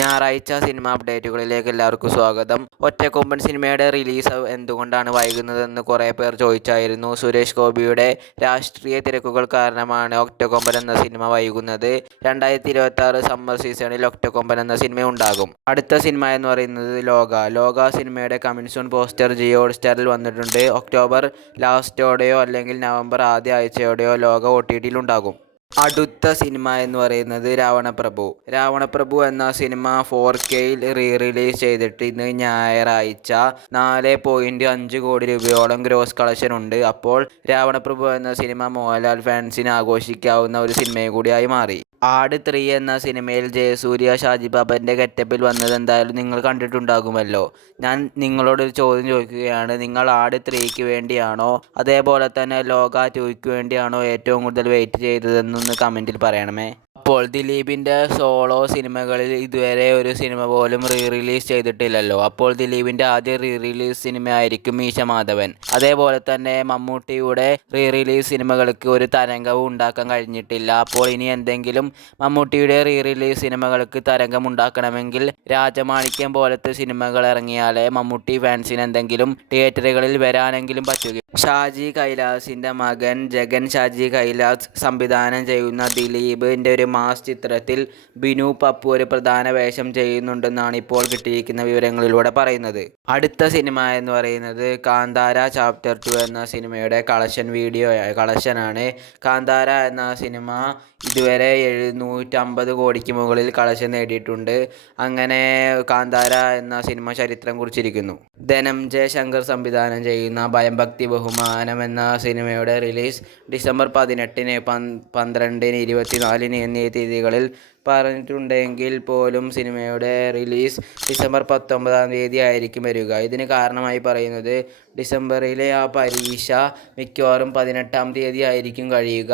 ഞായറാഴ്ച സിനിമ അപ്ഡേറ്റുകളിലേക്ക് എല്ലാവർക്കും സ്വാഗതം. ഒറ്റക്കൊമ്പൻ സിനിമയുടെ റിലീസ് എന്തുകൊണ്ടാണ് വൈകുന്നതെന്ന് കുറേ പേർ ചോദിച്ചായിരുന്നു. സുരേഷ് ഗോപിയുടെ രാഷ്ട്രീയ തിരക്കുകൾ കാരണമാണ് ഒറ്റക്കൊമ്പൻ എന്ന സിനിമ വൈകുന്നത്. രണ്ടായിരത്തി ഇരുപത്തി ആറ് സമ്മർ സീസണിൽ ഒറ്റക്കൊമ്പൻ എന്ന സിനിമ ഉണ്ടാകും. അടുത്ത സിനിമ എന്ന് പറയുന്നത് ലോക. ലോക സിനിമയുടെ കമിൻസൂൺ പോസ്റ്റർ ജിയോ സ്റ്റാറിൽ വന്നിട്ടുണ്ട്. ഒക്ടോബർ ലാസ്റ്റോടെയോ അല്ലെങ്കിൽ നവംബർ ആദ്യ ആഴ്ചയോടെയോ ലോക ഒ ടി ടിയിൽ ഉണ്ടാകും. അടുത്ത സിനിമ എന്ന് പറയുന്നത് രാവണപ്രഭു. രാവണപ്രഭു എന്ന സിനിമ ഫോർ കെയിൽ റീ റിലീസ് ചെയ്തിട്ട് ഇന്ന് ഞായറാഴ്ച നാല് പോയിന്റ് അഞ്ച് കോടി രൂപയോളം ഗ്രോസ് കളക്ഷൻ ഉണ്ട്. അപ്പോൾ രാവണപ്രഭു എന്ന സിനിമ മോഹൻലാൽ ഫാൻസിന് ആഘോഷിക്കാവുന്ന ഒരു സിനിമയും കൂടിയായി മാറി. ആട് ത്രീ എന്ന സിനിമയിൽ ജയസൂര്യ ഷാജി ബാബന്റെ ഗെറ്റപ്പിൽ വന്നത് എന്തായാലും നിങ്ങൾ കണ്ടിട്ടുണ്ടാകുമല്ലോ. ഞാൻ നിങ്ങളോടൊരു ചോദ്യം ചോദിക്കുകയാണ്. നിങ്ങൾ ആട് ത്രീക്ക് വേണ്ടിയാണോ അതേപോലെ തന്നെ ലോക ടൂയ്ക്ക് വേണ്ടിയാണോ ഏറ്റവും കൂടുതൽ വെയിറ്റ് ചെയ്തതെന്നൊന്ന് കമന്റിൽ പറയണമേ. അപ്പോൾ ദിലീപിന്റെ സോളോ സിനിമകളിൽ ഇതുവരെ ഒരു സിനിമ പോലും റീ റിലീസ് ചെയ്തിട്ടില്ലല്ലോ. അപ്പോൾ ദിലീപിന്റെ ആദ്യ റീ റിലീസ് സിനിമയായിരിക്കും മീശ മാധവൻ അതേപോലെ തന്നെ മമ്മൂട്ടിയുടെ റീ റിലീസ് സിനിമകൾക്ക് ഒരു തരംഗവും ഉണ്ടാക്കാൻ കഴിഞ്ഞിട്ടില്ല. അപ്പോൾ ഇനി എന്തെങ്കിലും മമ്മൂട്ടിയുടെ റീ റിലീസ് സിനിമകൾക്ക് തരംഗം ഉണ്ടാക്കണമെങ്കിൽ രാജമാണിക്യം പോലത്തെ സിനിമകൾ ഇറങ്ങിയാലേ മമ്മൂട്ടി ഫാൻസിന് എന്തെങ്കിലും തിയേറ്ററുകളിൽ വരാനെങ്കിലും പറ്റുക ഷാജി കൈലാസിന്റെ മകൻ ജഗൻ ഷാജി കൈലാസ് സംവിധാനം ചെയ്യുന്ന ദിലീപിന്റെ ഒരു മാസ് ചിത്രത്തിൽ ബിനു പപ്പു ഒരു പ്രധാന വേഷം ചെയ്യുന്നുണ്ടെന്നാണ് ഇപ്പോൾ കിട്ടിയിരിക്കുന്ന വിവരങ്ങളിലൂടെ പറയുന്നത്. അടുത്ത സിനിമ എന്ന് പറയുന്നത് കാന്താര ചാപ്റ്റർ ടു എന്ന സിനിമയുടെ കളക്ഷൻ വീഡിയോ കളക്ഷനാണ്. കാന്താര എന്ന സിനിമ ഇതുവരെ എഴുന്നൂറ്റമ്പത് കോടിക്ക് മുകളിൽ കളക്ഷൻ നേടിയിട്ടുണ്ട്. അങ്ങനെ കാന്താര എന്ന സിനിമ ചരിത്രം കുറിച്ചിരിക്കുന്നു. ധനം ജയശങ്കർ സംവിധാനം ചെയ്യുന്ന ഭയഭക്തി ബഹുമാനം എന്ന സിനിമയുടെ റിലീസ് ഡിസംബർ പതിനെട്ടിന് പന്ത്രണ്ടിന് ഇരുപത്തിനാലിന് എന്നീ തീയതികളിൽ പറഞ്ഞിട്ടുണ്ടെങ്കിൽ പോലും സിനിമയുടെ റിലീസ് ഡിസംബർ പത്തൊമ്പതാം തീയതി ആയിരിക്കും വരിക. ഇതിന് കാരണമായി പറയുന്നത് ഡിസംബറിലെ ആ പരീക്ഷ മിക്കവാറും പതിനെട്ടാം തീയതി ആയിരിക്കും കഴിയുക.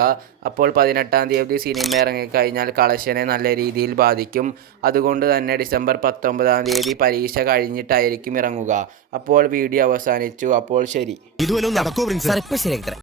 അപ്പോൾ പതിനെട്ടാം തീയതി സിനിമ ഇറങ്ങിക്കഴിഞ്ഞാൽ കളക്ഷനെ നല്ല രീതിയിൽ ബാധിക്കും. അതുകൊണ്ട് തന്നെ ഡിസംബർ പത്തൊമ്പതാം തീയതി പരീക്ഷ കഴിഞ്ഞിട്ടായിരിക്കും ഇറങ്ങുക. അപ്പോൾ വീഡിയോ അവസാനിച്ചു. അപ്പോൾ ശരി. ഇതുവല്ലോ നടക്കോ പ്രിൻസ് ഇപ്പൊ ശരിയാക്കി തരാം.